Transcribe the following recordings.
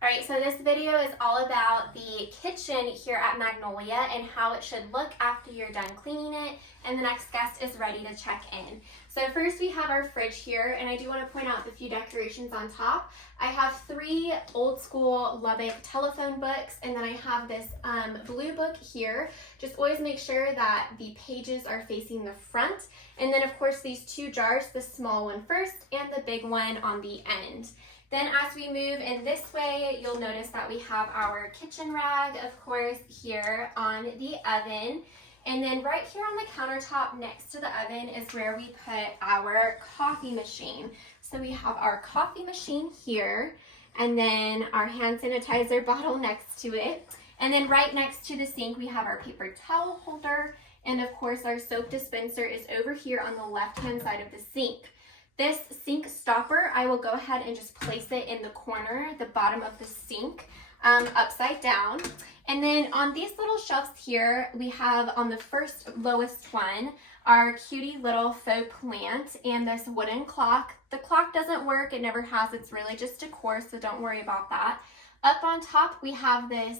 All right, so this video is all about the kitchen here at Magnolia and how it should look after you're done cleaning it and the next guest is ready to check in. So first we have our fridge here, and I do want to point out the few decorations on top. I have 3 old school Lubbock telephone books, and then I have this blue book here. Just always make sure that the pages are facing the front. And then of course these 2 jars, the small one first and the big one on the end. Then as we move in this way, you'll notice that we have our kitchen rag, of course, here on the oven. And then right here on the countertop next to the oven is where we put our coffee machine. So we have our coffee machine here, and then our hand sanitizer bottle next to it. And then right next to the sink, we have our paper towel holder. And of course, our soap dispenser is over here on the left-hand side of the sink. This sink stopper, I will go ahead and just place it in the corner, the bottom of the sink, upside down. And then on these little shelves here, we have on the first lowest one, our cutie little faux plant and this wooden clock. The clock doesn't work, it never has, it's really just decor, so don't worry about that. Up on top, we have this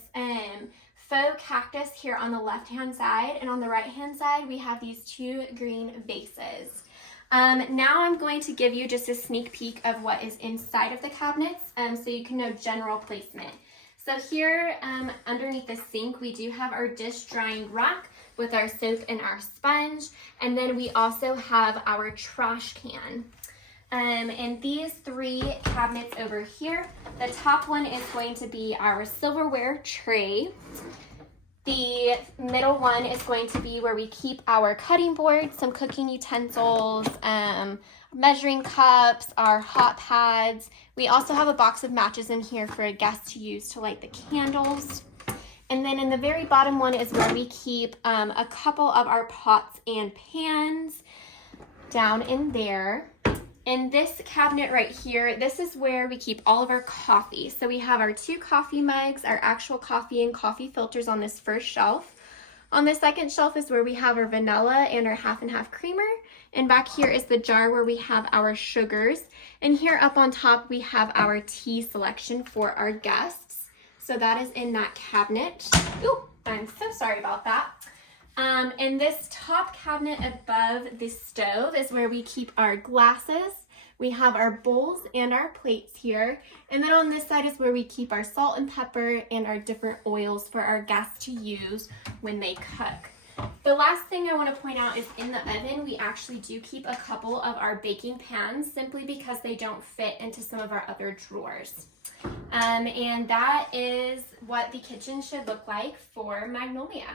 faux cactus here on the left-hand side, and on the right-hand side, we have these 2 green vases. Now I'm going to give you just a sneak peek of what is inside of the cabinets so you can know general placement. So here underneath the sink, we do have our dish drying rack with our soap and our sponge, and then we also have our trash can. And these 3 cabinets over here, the top one is going to be our silverware tray. The middle one is going to be where we keep our cutting board, some cooking utensils, measuring cups, our hot pads. We also have a box of matches in here for a guest to use to light the candles. And then in the very bottom one is where we keep a couple of our pots and pans down in there. In this cabinet right here, this is where we keep all of our coffee. So we have our 2 coffee mugs, our actual coffee and coffee filters on this first shelf. On the second shelf is where we have our vanilla and our half and half creamer. And back here is the jar where we have our sugars. And here up on top, we have our tea selection for our guests. So that is in that cabinet. Ooh, I'm so sorry about that. And this top cabinet above the stove is where we keep our glasses. We have our bowls and our plates here. And then on this side is where we keep our salt and pepper and our different oils for our guests to use when they cook. The last thing I want to point out is in the oven, we actually do keep a couple of our baking pans simply because they don't fit into some of our other drawers. And that is what the kitchen should look like for Magnolia.